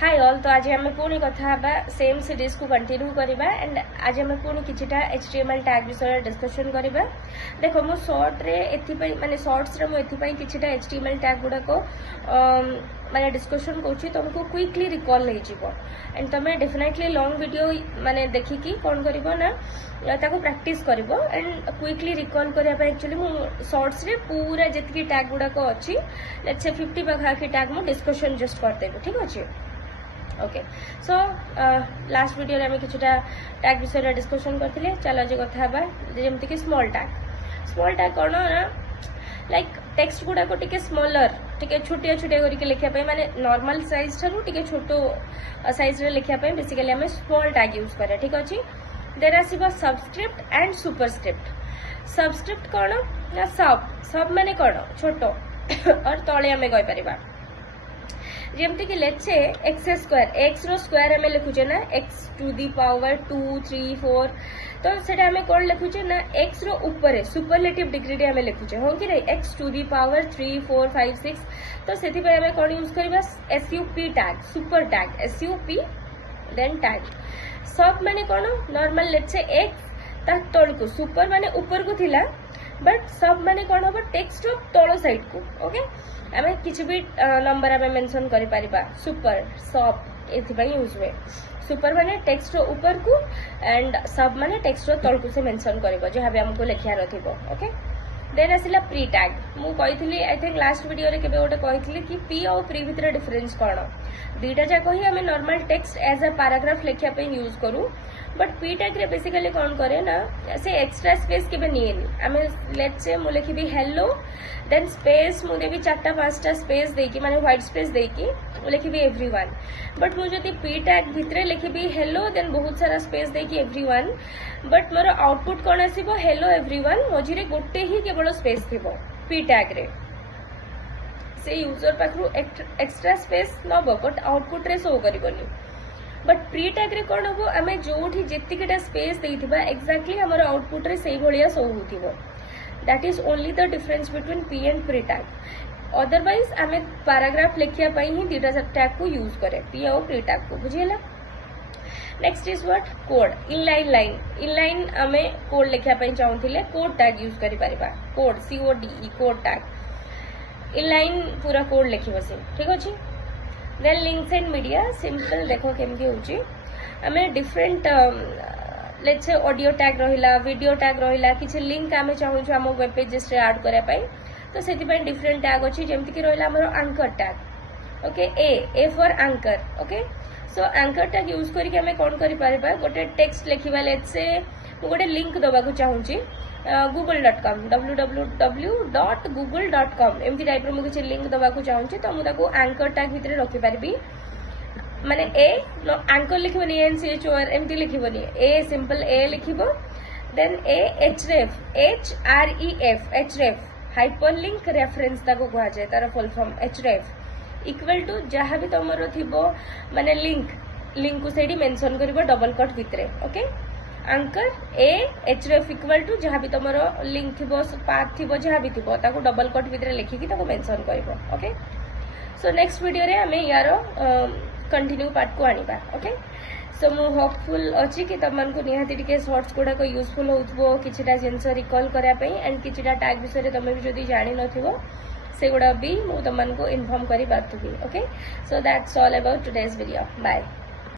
Hi all. तो आज आम पुणी कथा सेम सीरीज को कंटिन्यू करवा एंड आज आम पुणी किछिटा HTML टैग विषय डिस्कशन करवा। देखो मु शॉर्ट रे एथिपई माने शॉर्ट्स रे मु एथिपई किछिटा HTML टैग गुडा को माने डिस्कशन करछि तुमको क्विकली रिकॉल हो जिवो एंड तमे डेफिनेटली लॉन्ग वीडियो माने देखिकी कोन करबो ना ताको प्रैक्टिस करबो एंड क्विकली रिकॉल करबा पे एक्चुअली मु शॉर्ट्स रे पूरा जतकी टैग गुडा को अछि लेट्स से 50 बखा की टैग मु डिस्कशन जस्ट कर देबो। ठीक अछि ओके। सो लास्ट वीडियो रे हम किछटा टैग विषय डिस्कशन करथिले। चलो जे कथा बा जेमति कि स्मॉल टैग कोन ना लाइक टेक्स्ट गुडा को टिके स्मॉलर टिके छोटिया छोटिया करके लिखिया पे माने नॉर्मल साइज थारु टिके छोटो साइज रे लिखिया पे बेसिकली हम स्मॉल टैग यूज करे। ठीक अछि। देयर आसीबो सबस्क्रिप्ट एंड सुपरस्क्रिप्ट। सबस्क्रिप्ट कोन ना सब माने कोन छोटो और तळे हमें कहि परिबा जेमती कि let's say x square x रो स्क्वायर हमें लिखुचे ना एक्स टू दी पावर 2 3 4 तो सेटा हमें कोन लिखुचे ना एक्स रो ऊपर सुपरलेटिव डिग्री रे हमें लिखुचे हो कि रे एक्स टू दी पावर 3 4 5 6 तो सेति पे हमें कोन यूज करबा SUP tag super tag SUP then tag. सब माने कोन नॉर्मल लेट्स से एक्स ता तळ को सुपर माने ऊपर को थिला बट सब माने कोन हो टेक्स्ट रो तळ साइड को ओके आमे किछि भी नंबर आमे मेंशन करि परिबा सुपर सब एथि पई यूज हुए। सुपर माने टेक्स्ट रो ऊपर को एंड सब माने टेक्स्ट रो तळ को से मेंशन करबो जहा भी हमको लिखिया रथिबो ओके। देन आसिला प्री टैग मु कहितली आई थिंक लास्ट वीडियो रे केबे ओटे कहितली कि पी और प्री भितर डिफरेंस कोन दुईटा जाक ही हमें normal text as a paragraph लिखिया पे यूज करू बट पी टैग रे बेसिकली कोन करे ना से एक्स्ट्रा स्पेस केबे निएनी आमे लेट्स से मु लिखिबी हेलो देन स्पेस मु देबी 4-5टा स्पेस देकी माने व्हाइट स्पेस देकी लिखिबी एवरीवन बट मु जति पी टैग भितरे लिखिबी हेलो देन बहुत सारा स्पेस देकी एवरीवन बट मोर आउटपुट कोन आसीबो हेलो एवरीवन मझिरे गोटे ही केवल स्पेस थिबो पी टैग रे से यूजर पाखरु एक्स्ट्रा स्पेस नबो बट आउटपुट रे शो करिवनी बट प्री टैग रे कोन हो आमे जोठी जेतिकेटा स्पेस देइथिबा एक्जेक्टली हमर आउटपुट रे सेही भलिया शो होथिबो। That is only the difference between P and pre tag. Otherwise आमे पैराग्राफ लिखिया पई ही दीटा टैग को यूज करे पी और प्री टैग को बुझियला। Next is what code inline आमे कोड लिखिया पई चाहुथिले कोड टैग यूज करि परिबा code CODE code tag inline पूरा कोड लिखि बसे। ठीक अछि। Then links and media simple देखो केमती होची आमे different let's say audio tag रहिला वीडियो टैग रहिला किछि लिंक आमे चाहू हम वेब पेजेस रे ऐड करे पई तो सेति पे डिफरेंट टैग अछि जेमति कि रहिला हमर anchor tag okay A for anchor okay. So anchor tag use करी के हमें कोन करि परबा गोटे टेक्स्ट लिखिबा लेट्स से मु गोटे लिंक दबा को चाहूची google.com www.google.com एमती टाइप रो मु किछि लिंक दबा को चाहूची तो मु ताको एंकर टैग भितरे रखि परबी माने ए एंकर लिखबनी NCHOR एमती लिखबनी ए सिंपल ए लिखिबो then A href hyperlink reference ताको कहा जाय तार full form href equal to जहा भी तमरो थिबो माने लिंक को सेडी मेंशन करबो डबल कट भितरे okay. Anchor href equal to जहा भी तमरो लिंक थिबो पाथ थिबो जहा भी थिबो ताको डबल कट भितरे लिखि कि ताको मेंशन करबो ओके। सो नेक्स्ट वीडियो रे हमें यारो कंटिन्यू पार्ट को आनिबा ओके। सो मु होपफुल अछि कि तमन को निहाती टिके शॉर्ट्स गुडा को यूजफुल होतबो किछिटा जिंस रिकॉल करा पई एंड किछिटा टैग विषय रे तमे भी जदी जानि नथिबो सेगुडा भी मु तमन को इन्फॉर्म करि बातुबी okay. So that's all about today's video bye.